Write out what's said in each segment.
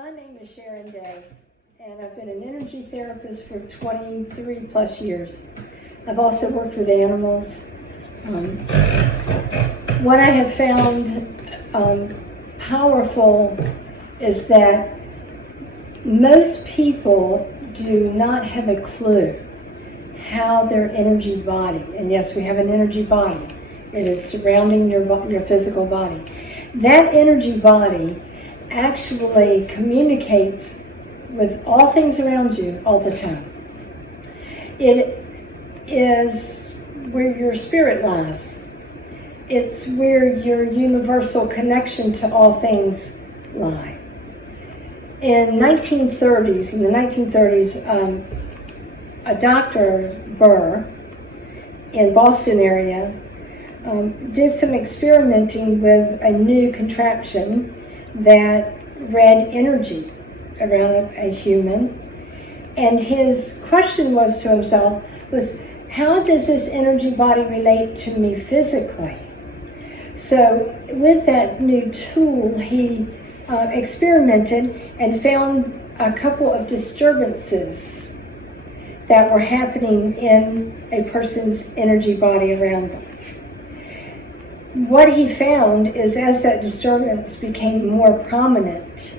My name is Sharon Day, and I've been an energy therapist for 23 plus years. I've also worked with animals. What I have found powerful is that most people do not have a clue how their energy body, and yes, we have an energy body, it is surrounding your physical body. That energy body actually communicates with all things around you all the time. It is where your spirit lies. It's where your universal connection to all things lie. In the 1930s, a Dr. Burr in Boston area did some experimenting with a new contraption that read energy around a human. And his question was to himself was, how does this energy body relate to me physically? So with that new tool, he experimented and found a couple of disturbances that were happening in a person's energy body around them. What he found is as that disturbance became more prominent,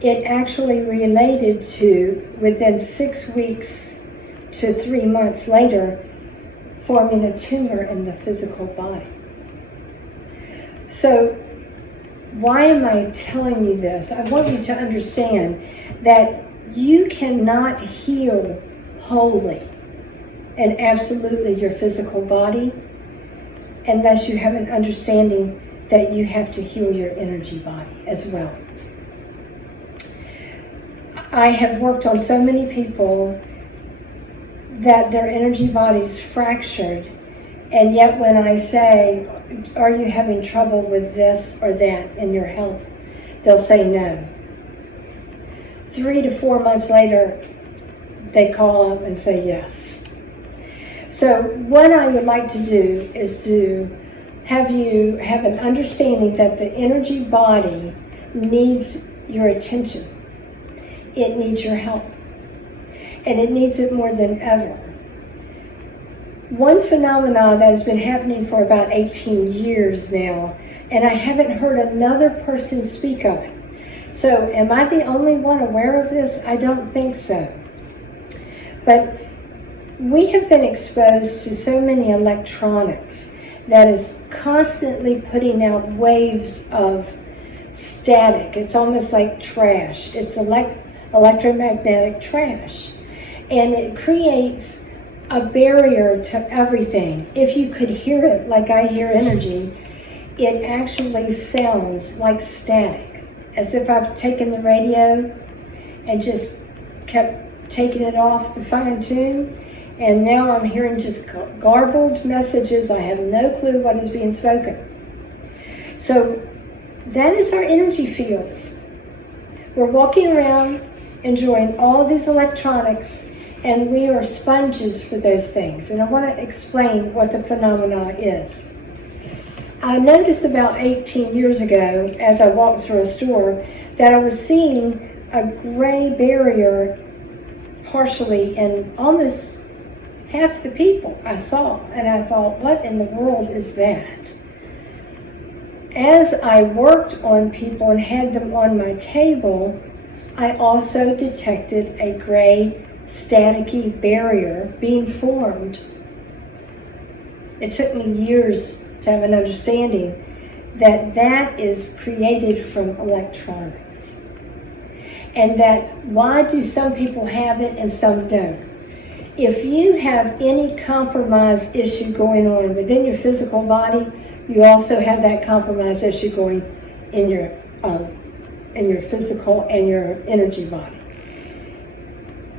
it actually related to, within 6 weeks to 3 months later, forming a tumor in the physical body. So why am I telling you this? I want you to understand that you cannot heal wholly and absolutely your physical body unless you have an understanding that you have to heal your energy body as well. I have worked on so many people that their energy body's fractured, and yet when I say, are you having trouble with this or that in your health? They'll say no. 3 to 4 months later, they call up and say yes. So what I would like to do is to have you have an understanding that the energy body needs your attention. It needs your help. And it needs it more than ever. One phenomenon that has been happening for about 18 years now, and I haven't heard another person speak of it. So am I the only one aware of this? I don't think so. But we have been exposed to so many electronics that is constantly putting out waves of static. It's almost like trash. It's electromagnetic trash. And it creates a barrier to everything. If you could hear it like I hear energy, it actually sounds like static, as if I've taken the radio and just kept taking it off the fine tune. And now I'm hearing just garbled messages. I have no clue what is being spoken. So that is our energy fields. We're walking around enjoying all these electronics, and we are sponges for those things. And I want to explain what the phenomena is. I noticed about 18 years ago, as I walked through a store, that I was seeing a gray barrier partially in almost half the people I saw, and I thought, what in the world is that? As I worked on people and had them on my table, I also detected a gray, staticky barrier being formed. It took me years to have an understanding that that is created from electronics. And that why do some people have it and some don't? If you have any compromise issue going on within your physical body, you also have that compromise issue going in your physical and your energy body.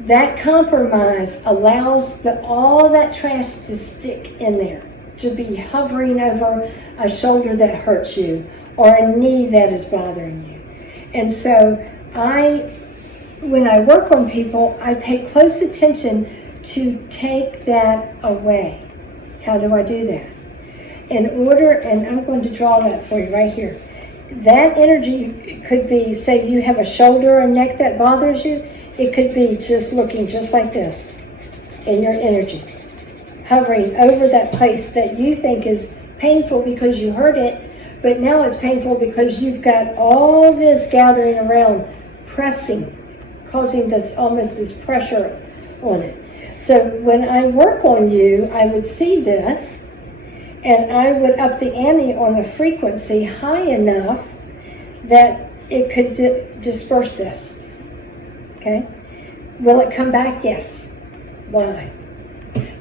That compromise allows all that trash to stick in there, to be hovering over a shoulder that hurts you or a knee that is bothering you. And so when I work on people, I pay close attention to take that away. How do I do that? In order, and I'm going to draw that for you right here. that energy could be, say you have a shoulder or neck that bothers you, it could be just looking just like this in your energy, hovering over that place that you think is painful because you hurt it, but now it's painful because you've got all this gathering around, pressing, causing this almost this pressure on it. So when I work on you, I would see this, and I would up the ante on a frequency high enough that it could disperse this. Okay? Will it come back? Yes. Why?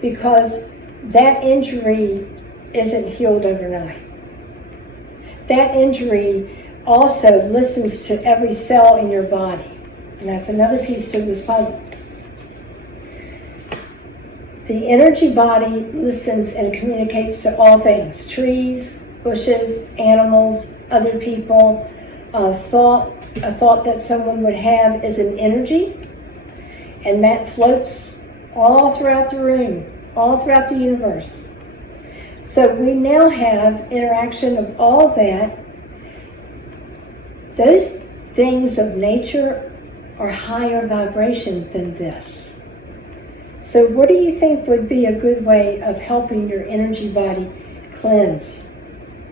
Because that injury isn't healed overnight. That injury also listens to every cell in your body. And that's another piece to this puzzle. The energy body listens and communicates to all things. Trees, bushes, animals, other people. A thought that someone would have is an energy. And that floats all throughout the room, all throughout the universe. So we now have interaction of all that. Those things of nature are higher vibration than this. So what do you think would be a good way of helping your energy body cleanse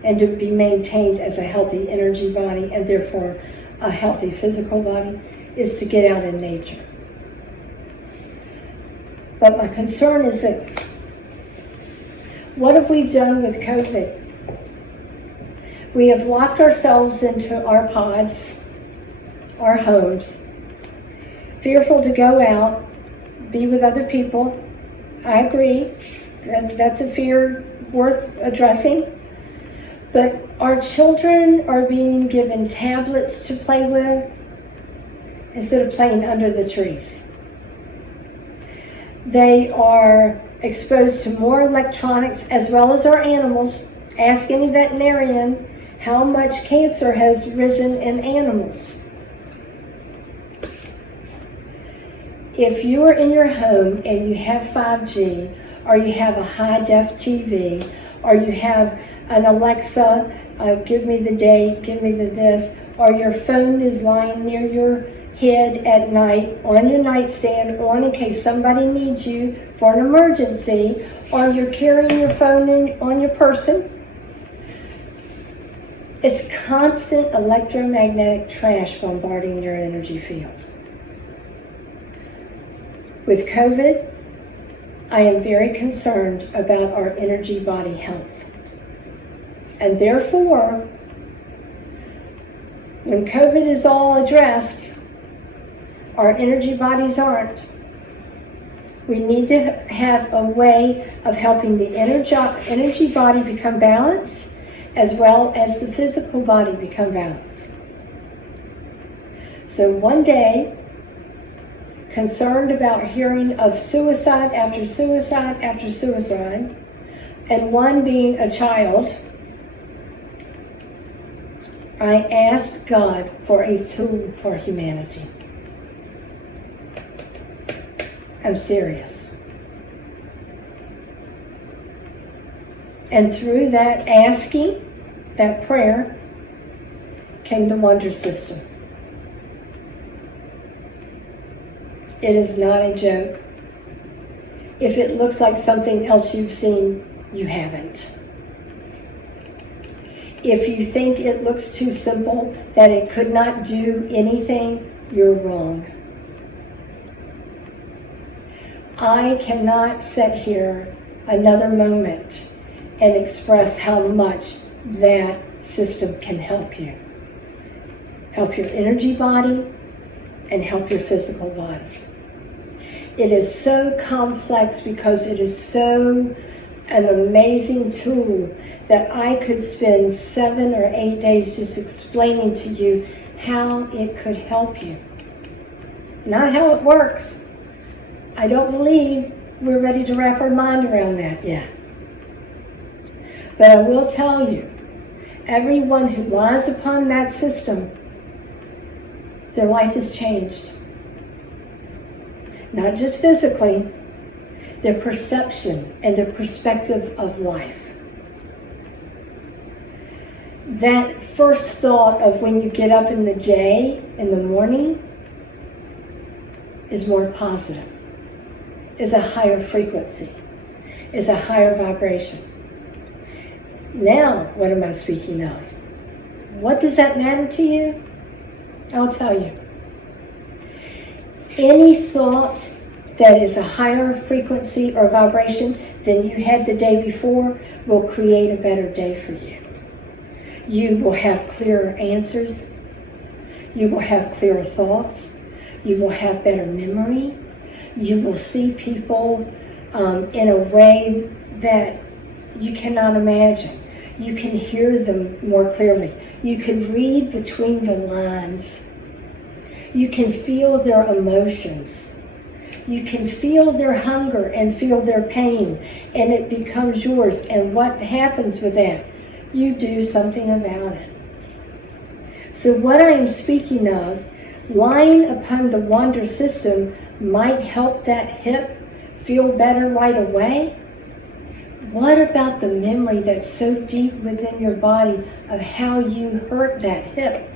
and to be maintained as a healthy energy body and therefore a healthy physical body? Is to get out in nature. But my concern is this. What have we done with COVID? We have locked ourselves into our pods, our homes, fearful to go out, be with other people. I agree, that's a fear worth addressing. But our children are being given tablets to play with instead of playing under the trees. They are exposed to more electronics as well as our animals. Ask any veterinarian how much cancer has risen in animals. If you are in your home and you have 5G, or you have a high-def TV, or you have an Alexa, give me the date, give me the this, or your phone is lying near your head at night, on your nightstand, on in case somebody needs you for an emergency, or you're carrying your phone on your person, it's constant electromagnetic trash bombarding your energy field. With COVID, I am very concerned about our energy body health. And therefore, when COVID is all addressed, our energy bodies aren't. We need to have a way of helping the energy body become balanced, as well as the physical body become balanced. So one day, concerned about hearing of suicide after suicide after suicide, and one being a child, I asked God for a tool for humanity. I'm serious. And through that asking, that prayer, came the Wonder System. It is not a joke. If it looks like something else you've seen, you haven't. If you think it looks too simple, that it could not do anything, you're wrong. I cannot sit here another moment and express how much that system can help you. Help your energy body and help your physical body. It is so complex because it is so an amazing tool that I could spend 7 or 8 days just explaining to you how it could help you. Not how it works. I don't believe we're ready to wrap our mind around that yet. But I will tell you, everyone who lies upon that system, their life is changed. Not just physically, their perception and their perspective of life. that first thought of when you get up in the day, in the morning, is more positive, is a higher frequency, is a higher vibration. Now, what am I speaking of? What does that matter to you? I'll tell you. Any thought that is a higher frequency or vibration than you had the day before will create a better day for you. You will have clearer answers. You will have clearer thoughts. You will have better memory. You will see people in a way that you cannot imagine. You can hear them more clearly. You can read between the lines. You can feel their emotions. You can feel their hunger and feel their pain, and it becomes yours. And what happens with that? You do something about it. So what I am speaking of, lying upon the Wander system might help that hip feel better right away. What about the memory that's so deep within your body of how you hurt that hip?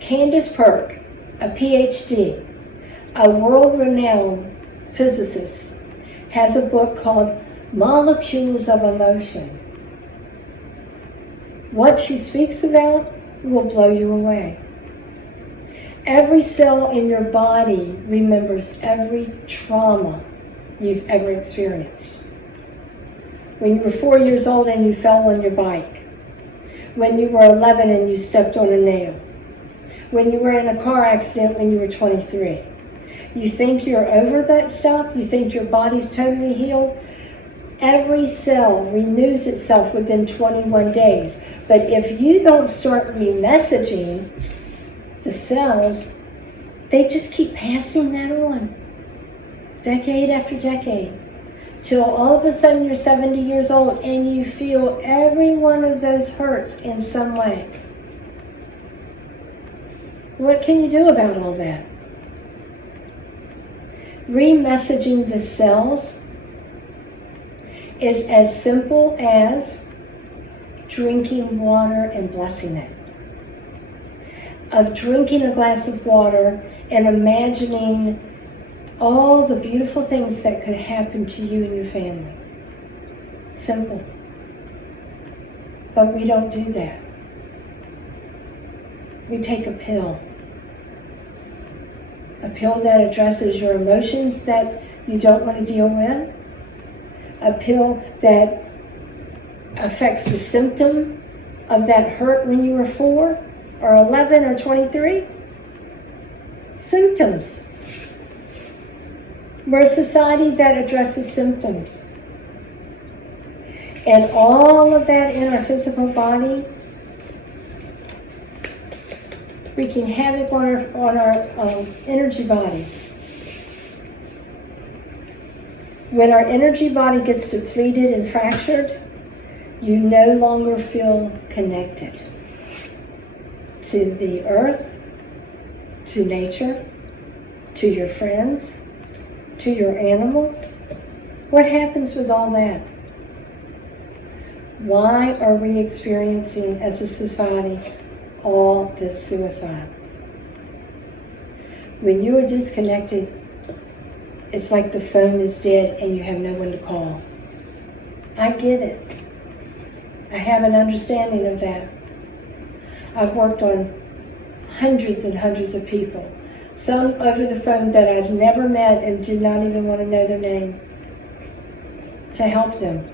Candace Pert, a PhD, a world-renowned physicist, has a book called Molecules of Emotion. What she speaks about will blow you away. Every cell in your body remembers every trauma you've ever experienced. When you were 4 years old and you fell on your bike. When you were 11 and you stepped on a nail. When you were in a car accident when you were 23. You think you're over that stuff? You think your body's totally healed? Every cell renews itself within 21 days. But if you don't start remessaging the cells, they just keep passing that on. Decade after decade. Till all of a sudden you're 70 years old and you feel every one of those hurts in some way. What can you do about all that? Remessaging the cells is as simple as drinking water and blessing it. Of drinking a glass of water and imagining all the beautiful things that could happen to you and your family. Simple. But we don't do that. We take a pill. A pill that addresses your emotions that you don't want to deal with. A pill that affects the symptom of that hurt when you were 4 or 11 or 23. Symptoms. We're a society that addresses symptoms. And all of that in our physical body, wreaking havoc on our energy body. When our energy body gets depleted and fractured, you no longer feel connected to the earth, to nature, to your friends, to your animal. What happens with all that? Why are we experiencing as a society all this suicide? When you are disconnected, it's like the phone is dead and you have no one to call. I get it. I have an understanding of that. I've worked on hundreds and hundreds of people. Some over the phone that I've never met and did not even want to know their name, to help them.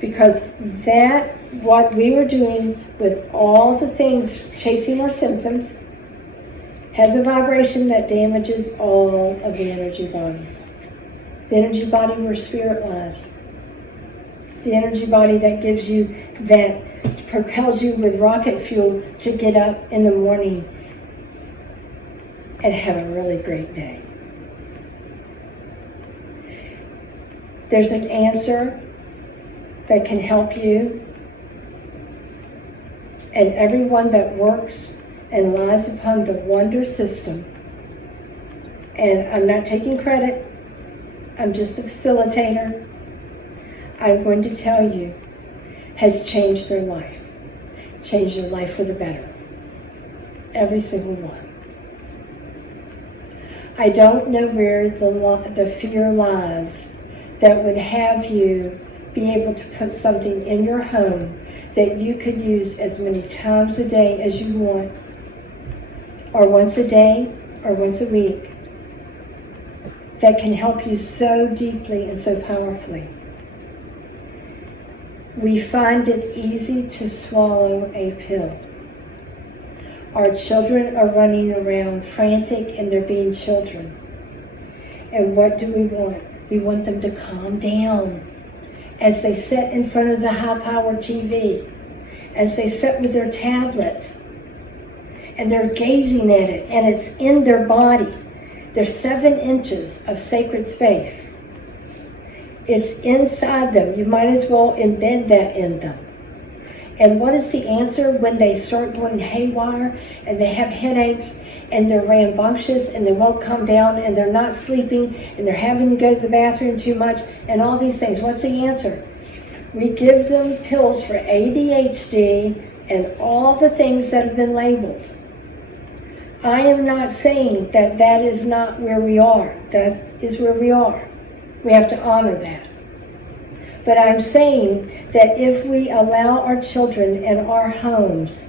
Because that, what we were doing with all the things, chasing our symptoms, has a vibration that damages all of the energy body. The energy body where spirit lies. The energy body that gives you, that propels you with rocket fuel to get up in the morning and have a really great day. There's an answer that can help you, and everyone that works and lies upon the Wander system. And I'm not taking credit, I'm just a facilitator. I'm going to tell you has changed their life for the better. Every single one. I don't know where the fear lies that would have you be able to put something in your home that you could use as many times a day as you want, or once a day, or once a week, that can help you so deeply and so powerfully. We find it easy to swallow a pill. Our children are running around frantic and they're being children. And what do we want? We want them to calm down as they sit in front of the high-power TV, as they sit with their tablet, and they're gazing at it, and it's in their body. There's 7 inches of sacred space. It's inside them. You might as well embed that in them. And what is the answer when they start going haywire and they have headaches and they're rambunctious and they won't come down and they're not sleeping and they're having to go to the bathroom too much and all these things? What's the answer? We give them pills for ADHD and all the things that have been labeled. I am not saying that that is not where we are. That is where we are. We have to honor that. But I'm saying that if we allow our children in our homes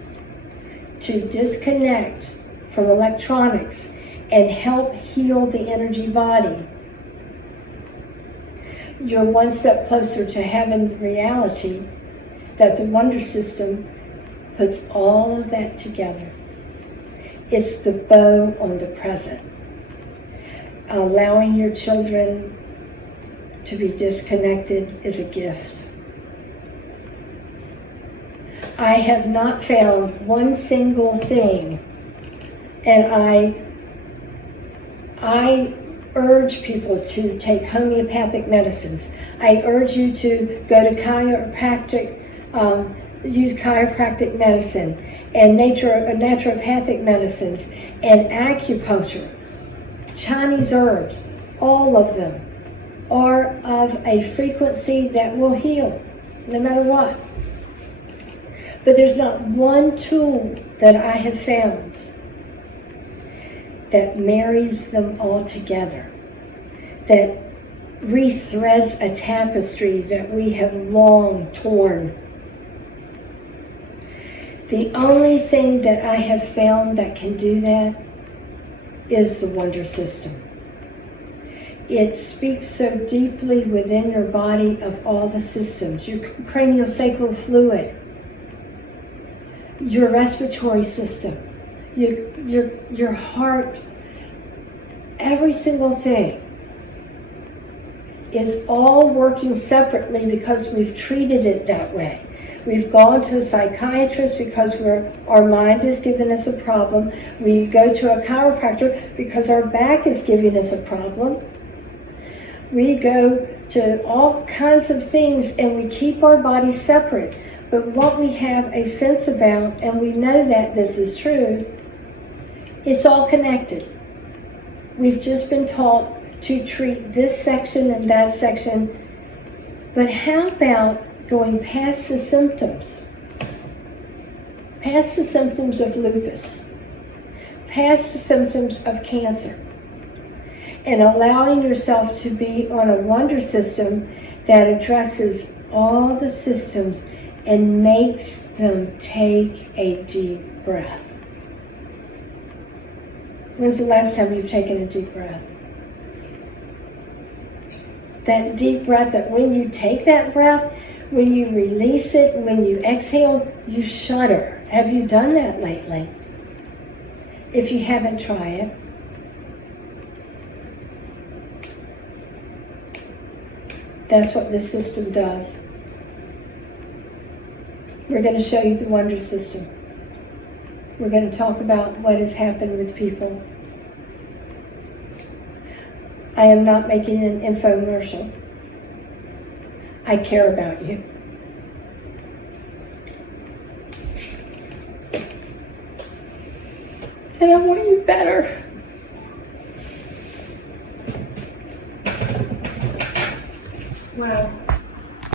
to disconnect from electronics and help heal the energy body, you're one step closer to having the reality that the Wonder System puts all of that together. It's the bow on the present. Allowing your children to be disconnected is a gift. I have not found one single thing, and I urge people to take homeopathic medicines. I urge you to go to chiropractic, use chiropractic medicine, and naturopathic medicines, and acupuncture, Chinese herbs, all of them are of a frequency that will heal, no matter what. But there's not one tool that I have found that marries them all together, that rethreads a tapestry that we have long torn. The only thing that I have found that can do that is the Wonder System. It speaks so deeply within your body of all the systems, your craniosacral fluid, your respiratory system, your heart, every single thing is all working separately because we've treated it that way. We've gone to a psychiatrist because our mind is giving us a problem. We go to a chiropractor because our back is giving us a problem. We go to all kinds of things and we keep our bodies separate. But what we have a sense about, and we know that this is true, it's all connected. We've just been taught to treat this section and that section. But how about going past the symptoms? Past the symptoms of lupus, past the symptoms of cancer, and allowing yourself to be on a Wonder System that addresses all the systems and makes them take a deep breath. When's the last time you've taken a deep breath? That deep breath that when you take that breath, when you release it, when you exhale, you shudder. Have you done that lately? If you haven't, try it. That's what this system does. We're going to show you the Wonder System. We're going to talk about what has happened with people. I am not making an infomercial. I care about you. And I want you better. Wow.